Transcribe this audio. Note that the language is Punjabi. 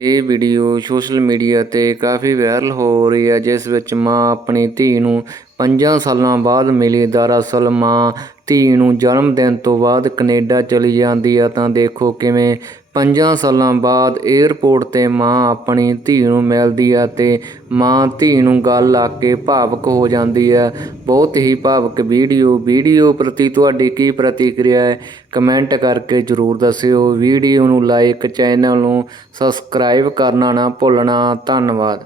ਇਹ ਵੀਡੀਓ ਸੋਸ਼ਲ ਮੀਡੀਆ ਤੇ ਕਾਫੀ ਵਾਇਰਲ ਹੋ ਰਹੀ ਹੈ, ਜਿਸ ਵਿੱਚ ਮਾਂ ਆਪਣੀ ਧੀ ਨੂੰ 5 ਸਾਲਾਂ ਬਾਅਦ ਮਿਲੀ। ਦਰਅਸਲ ਮਾਂ ਧੀ ਨੂੰ ਜਨਮ ਦਿਨ ਤੋਂ ਬਾਅਦ ਕਨੇਡਾ ਚਲੀ ਜਾਂਦੀ ਆ, ਤਾਂ ਦੇਖੋ ਕਿਵੇਂ ਪੰਜਾਂ ਸਾਲਾਂ ਬਾਅਦ ਏਅਰਪੋਰਟ ਤੇ ਮਾਂ ਆਪਣੀ ਧੀ ਨੂੰ ਮਿਲਦੀ ਆ ਅਤੇ ਮਾਂ ਧੀ ਨੂੰ ਗੱਲ ਲਾ ਕੇ ਭਾਵਕ ਹੋ ਜਾਂਦੀ ਹੈ ਬਹੁਤ ਹੀ ਭਾਵਕ ਵੀਡੀਓ। ਵੀਡੀਓ ਪ੍ਰਤੀ ਤੁਹਾਡੀ ਕੀ ਪ੍ਰਤੀਕਿਰਿਆ ਹੈ? ਕਮੈਂਟ ਕਰਕੇ ਜਰੂਰ ਦੱਸਿਓ। ਵੀਡੀਓ ਨੂੰ ਲਾਈਕ ਚੈਨਲ ਨੂੰ ਸਬਸਕ੍ਰਾਈਬ ਕਰਨਾ ਨਾ ਭੁੱਲਣਾ। ਧੰਨਵਾਦ।